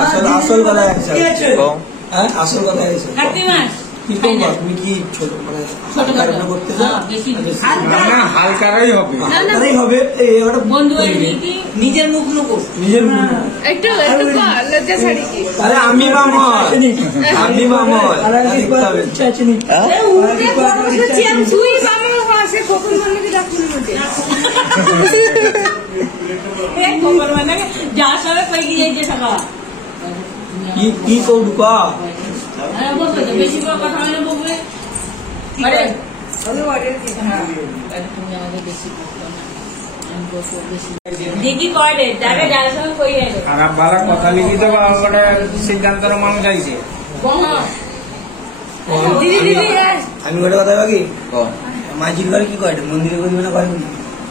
আসল কথা আসল কথা তুমি কি ছোট মানে করতে হালকারাই হবে হবে নিজের মুখ লুকো নিজের একটু লজ্জা ছাড়ি কি আরে আমি মাময় তুই বাবা পাশে কখন মানুষকে ডাকছিস মনে যা সবে কই গিয়ে থাকা কি করবো কা বেশি কথা মানে বলবে আরে তুমি আমাকে বেশি দেখি করে যাকে যার সঙ্গে কই গেলে খারাপ ভালো কথা লিখি তো ওটা সিদ্ধান্তর মানুষ আইছে দিদি দিদি আমি গোটে কথা বাকি মাঝির ঘরে কি করে মন্দিরে করবে না করে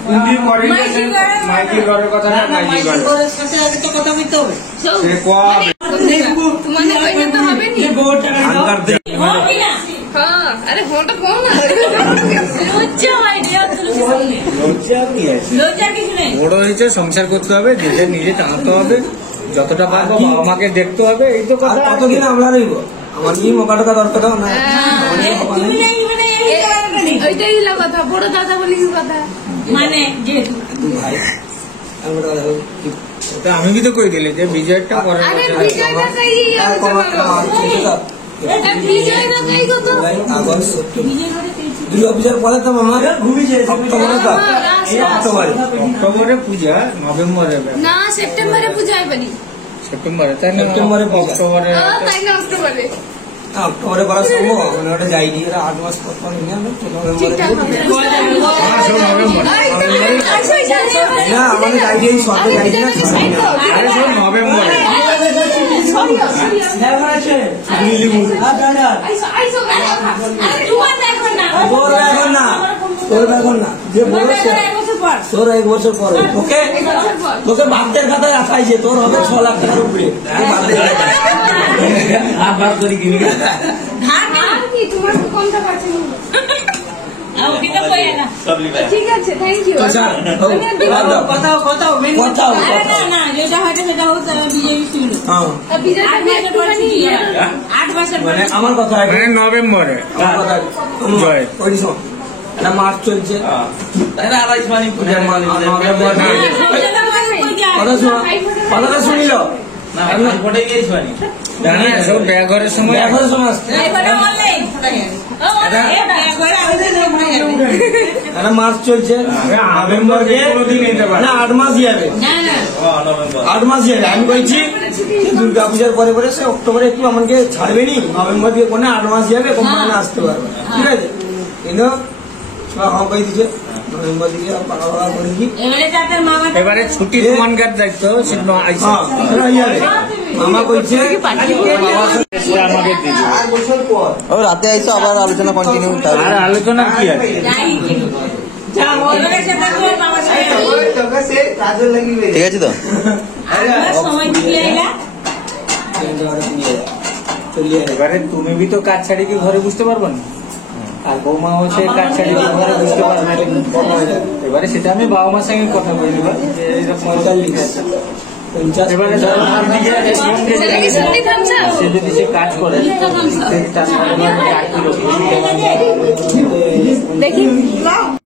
মন্দির করে মাইকির ঘরের কথা না মাইকির ঘরের সাথে আগে তো কথা বলতে হবে সে কোয়া তোমাদের কইতে তো হবে নি আনকার দে হ্যাঁ আরে ফোনটা কম না লজ্জা হয় রে লজ্জা কি আছে লজ্জা কিছু নেই বড় হয়েছে সংসার করতে হবে নিজে নিজে টানতে হবে যতটা পারবো বাবা মাকে দেখতে হবে এই তো কথা কতদিন আমরা রইব আমার কি মোকা টাকা দরকার না তুমি নাই মানে ওইটাই হলো কথা বড় দাদা বলি কি কথা মানে যে ভাই আমি গোটে কথা ওটা আমি তো কই দিলি যে বিজয়টা পরে আরে বিজয়টা কই বিজয়টা কই কত দুর্গা পূজার পরে তো মামা অক্টোবরে পূজা নভেম্বরে না সেপ্টেম্বরে পূজা হইবনি সেপ্টেম্বরে তাই না সেপ্টেম্বরে অক্টোবরে তাই না অক্টোবরে অক্টোবরে করা সম্ভব মানে ওটা যাইনি এরা 8 মাস পর পর নিয়ে আমি না আমাদের যাইনি সরকার যাইনি না আরে সব নভেম্বরে তোর 1 বছর পরে তোকে বাচ্চার খাতায় রাখাইছে তোর হবে 6 লাখ টাকার উপরে তোমার কোনটা পাচ্ছে ঠিক আছে থ্যাংক ইউ না যেটা হয় সেটা হোক বিজেপি 8 মাসের মানে আমার কথা মানে নভেম্বরে এটা মার্চ চলছে কথাটা শুনিল জানি সব ব্যাঘরের সময় মার্চ চলছে নভেম্বর না 8 মাস যাবে 8 মাস যাবে আমি বলছি দুর্গা পূজার পরে পরে সে অক্টোবরে একটু আমাকে ছাড়বে নি নভেম্বর দিয়ে কোনে 8 মাস যাবে কোম্পানি আসতে পারবে ঠিক আছে কিন্তু কই দিচ্ছে নভেম্বর দিকে পাকা পাকা করে কি এবারে ছুটি প্রমাণকার দায়িত্ব মামা কইছে আমাকে দিবে ও রাতে আইসো আবার আলোচনা কন্টিনিউ আর আলোচনা কি আছে ঠিক আছে তো এবারে তুমি বি তো কাজ ছাড়ি কি ঘরে বুঝতে পারবো না আর বৌমা হচ্ছে কাজ ছাড়ি কি ঘরে বুঝতে পারবে এবারে সেটা আমি বাবা মার সঙ্গে কথা বলে নেবো যে এরকম এবারে সে যদি সে কাজ করে দেখি